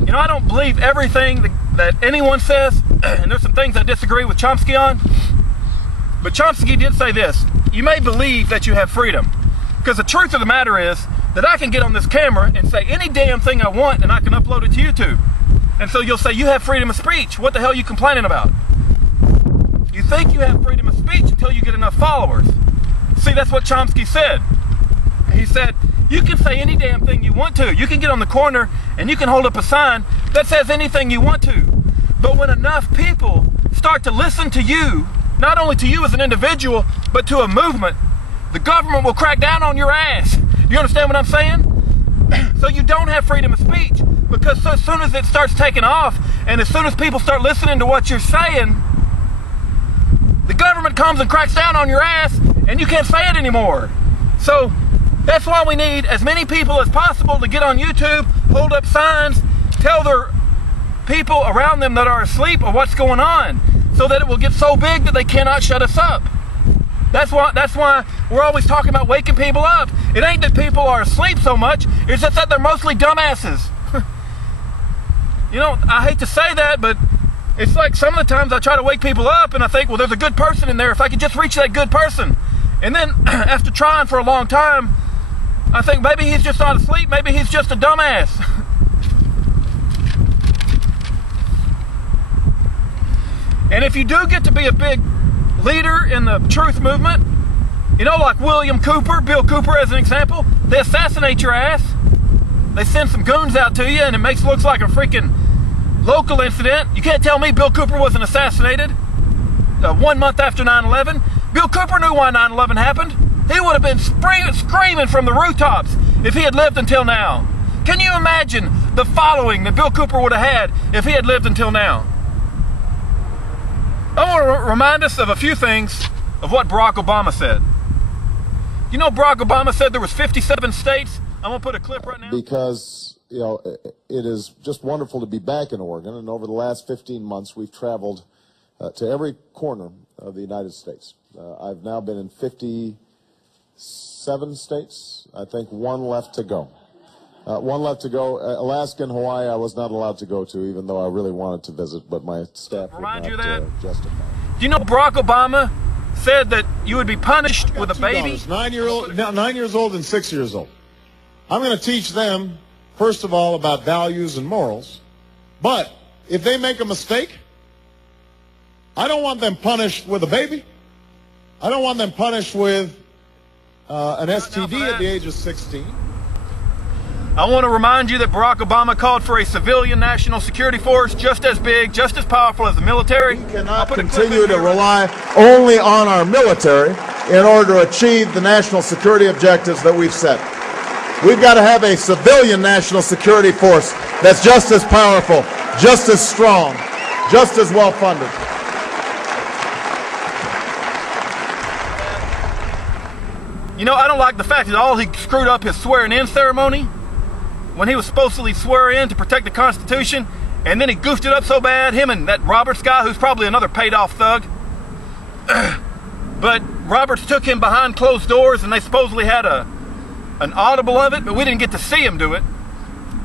you know, I don't believe everything that anyone says, and there's some things I disagree with Chomsky on, but Chomsky did say this: you may believe that you have freedom, because the truth of the matter is that I can get on this camera and say any damn thing I want, and I can upload it to YouTube. And so you'll say, you have freedom of speech. What the hell are you complaining about? You think you have freedom of speech until you get enough followers. See, that's what Chomsky said. He said, you can say any damn thing you want to. You can get on the corner and you can hold up a sign that says anything you want to. But when enough people start to listen to you, not only to you as an individual, but to a movement, the government will crack down on your ass. You understand what I'm saying? So you don't have freedom of speech, because as soon as it starts taking off, and as soon as people start listening to what you're saying, the government comes and cracks down on your ass, and you can't say it anymore. So that's why we need as many people as possible to get on YouTube, hold up signs, tell their people around them that are asleep of what's going on, so that it will get so big that they cannot shut us up. That's why we're always talking about waking people up. It ain't that people are asleep so much, it's just that they're mostly dumbasses. You know, I hate to say that, but it's like some of the times I try to wake people up and I think, well, there's a good person in there, if I could just reach that good person. And then after trying for a long time, I think maybe he's just not asleep, maybe he's just a dumbass. And if you do get to be a big leader in the truth movement, you know, like William Cooper, Bill Cooper as an example, they assassinate your ass. They send some goons out to you and it looks like a freaking local incident. You can't tell me Bill Cooper wasn't assassinated 1 month after 9/11. Bill Cooper knew why 9/11 happened. He would have been screaming from the rooftops if he had lived until now. Can you imagine the following that Bill Cooper would have had if he had lived until now? I want to remind us of a few things of what Barack Obama said. You know, Barack Obama said there was 57 states. I'm going to put a clip right now. Because, you know, it is just wonderful to be back in Oregon, and over the last 15 months we've traveled to every corner of the United States. I've now been in 57 states. I think one left to go. One left to go. Alaska and Hawaii I was not allowed to go to, even though I really wanted to visit, but my staff would not justify. Do you know Barack Obama said that you would be punished with a baby? 9 years old and 6 years old. I'm going to teach them, first of all, about values and morals. But if they make a mistake, I don't want them punished with a baby. I don't want them punished with an STD at the age of 16. I want to remind you that Barack Obama called for a civilian national security force just as big, just as powerful as the military. We cannot continue to rely only on our military in order to achieve the national security objectives that we've set. We've got to have a civilian national security force that's just as powerful, just as strong, just as well funded. You know, I don't like the fact that he screwed up his swearing-in ceremony when he was supposedly swear in to protect the Constitution, and then he goofed it up so bad, him and that Roberts guy, who's probably another paid-off thug. But Roberts took him behind closed doors, and they supposedly had an audible of it, but we didn't get to see him do it.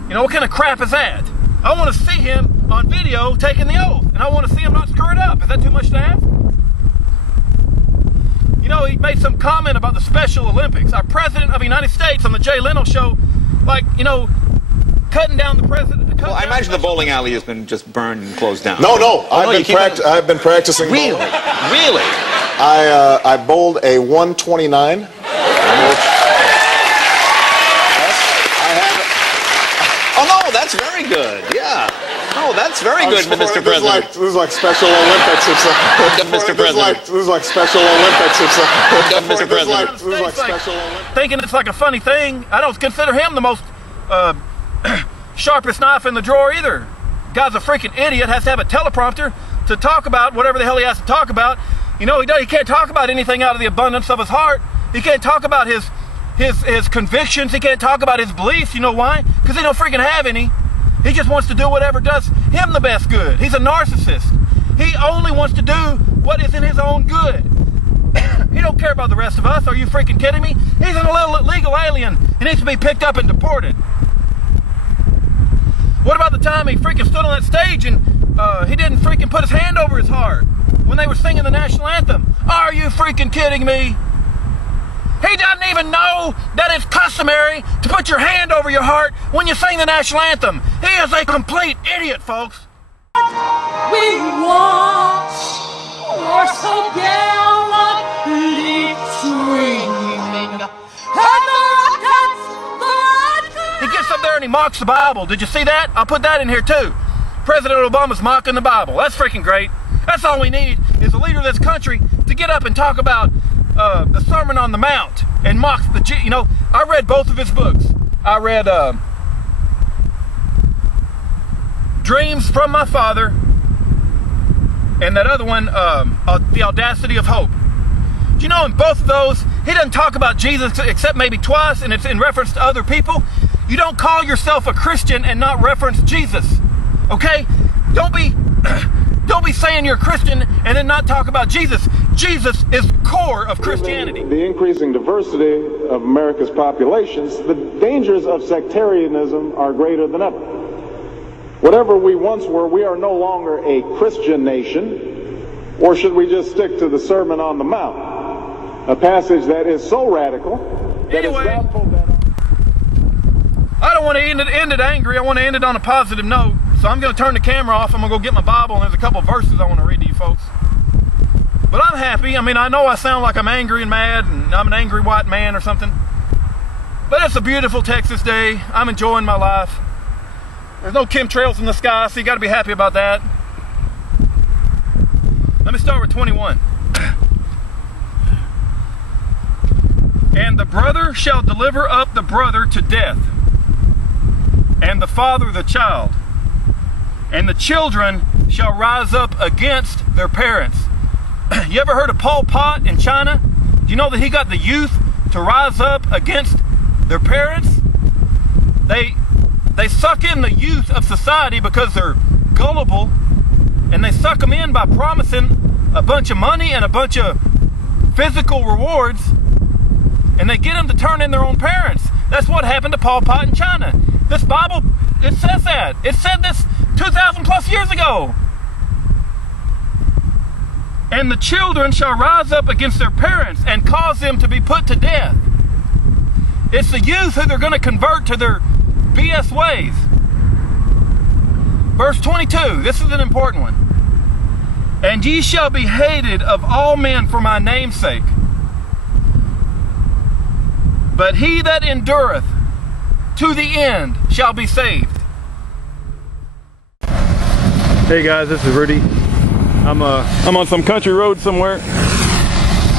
You know, what kind of crap is that? I want to see him on video taking the oath, and I want to see him not screw it up. Is that too much to ask? You know, he made some comment about the Special Olympics. Our President of the United States on the Jay Leno show, like, you know, cutting down the president. Well, I imagine the bowling alley has been just burned and closed down. No. I've been practicing. Really? Bowling. Really? I bowled a 129. Oh, no, that's very good. Yeah. Oh, that's very good, Mr. President. This is like Special Olympics or something. Mr. President. This is like Special Olympics or something. Mr. President. This is like Special Olympics. Thinking it's like a funny thing. I don't consider him the most sharpest knife in the drawer either. Guy's a freaking idiot, has to have a teleprompter to talk about whatever the hell he has to talk about. You know, he can't talk about anything out of the abundance of his heart. He can't talk about his convictions. He can't talk about his beliefs. You know why? Because he don't freaking have any. He just wants to do whatever does him the best good. He's a narcissist. He only wants to do what is in his own good. He don't care about the rest of us. Are you freaking kidding me? He's an illegal alien. He needs to be picked up and deported. time he freaking stood on that stage and he didn't freaking put his hand over his heart when they were singing the national anthem. Are you freaking kidding me? He doesn't even know that it's customary to put your hand over your heart when you sing the national anthem. He is a complete idiot, folks. We once were so gallantly streaming, and the rockets. He gets up there and he mocks the Bible. Did you see that? I'll put that in here too. President Obama's mocking the Bible. That's freaking great. That's all we need is a leader of this country to get up and talk about the Sermon on the Mount and mock the, you know, I read both of his books. I read Dreams from My Father and that other one, The Audacity of Hope. Do you know in both of those, he doesn't talk about Jesus except maybe twice, and it's in reference to other people. You don't call yourself a Christian and not reference Jesus, okay? Don't be saying you're a Christian and then not talk about Jesus. Jesus is the core of Christianity. The increasing diversity of America's populations, the dangers of sectarianism are greater than ever. Whatever we once were, we are no longer a Christian nation, or should we just stick to the Sermon on the Mount, a passage that is so radical that anyway, it's doubtful that... I don't want to end it angry. I want to end it on a positive note. So I'm going to turn the camera off. I'm going to go get my Bible, and there's a couple of verses I want to read to you folks. But I'm happy. I mean, I know I sound like I'm angry and mad, and I'm an angry white man or something. But it's a beautiful Texas day. I'm enjoying my life. There's no chemtrails in the sky, so you got to be happy about that. Let me start with 21. And the brother shall deliver up the brother to death, and the father the child, and the children shall rise up against their parents. You ever heard of Pol Pot in China? Do you know that he got the youth to rise up against their parents? They suck in the youth of society because they're gullible, and they suck them in by promising a bunch of money and a bunch of physical rewards, and they get them to turn in their own parents. That's what happened to Pol Pot in China. This Bible, it says that. It said this 2,000 plus years ago. And the children shall rise up against their parents and cause them to be put to death. It's the youth who they're going to convert to their BS ways. Verse 22, this is an important one. And ye shall be hated of all men for my name's sake. But he that endureth to the end shall be saved. Hey guys, this is Rudy. I'm on some country road somewhere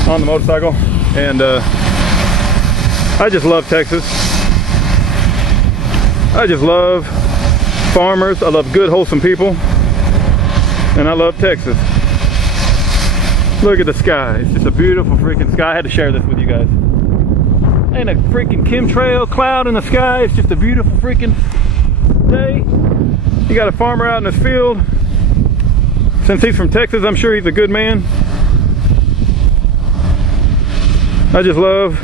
on the motorcycle, and I just love Texas. I just love farmers. I love good, wholesome people, and I love Texas. Look at the sky. It's just a beautiful freaking sky. I had to share this with you guys. Ain't a freaking chemtrail cloud in the sky. It's just a beautiful freaking day. You got a farmer out in his field. Since he's from Texas, I'm sure he's a good man. I just love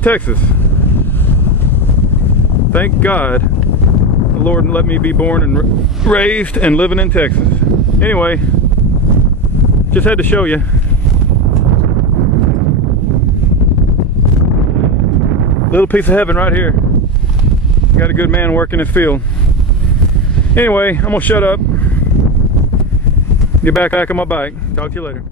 Texas. Thank God the Lord let me be born and raised and living in Texas. Anyway, just had to show you. Little piece of heaven right here. Got a good man working his field. Anyway, I'm gonna shut up. Get back on my bike. Talk to you later.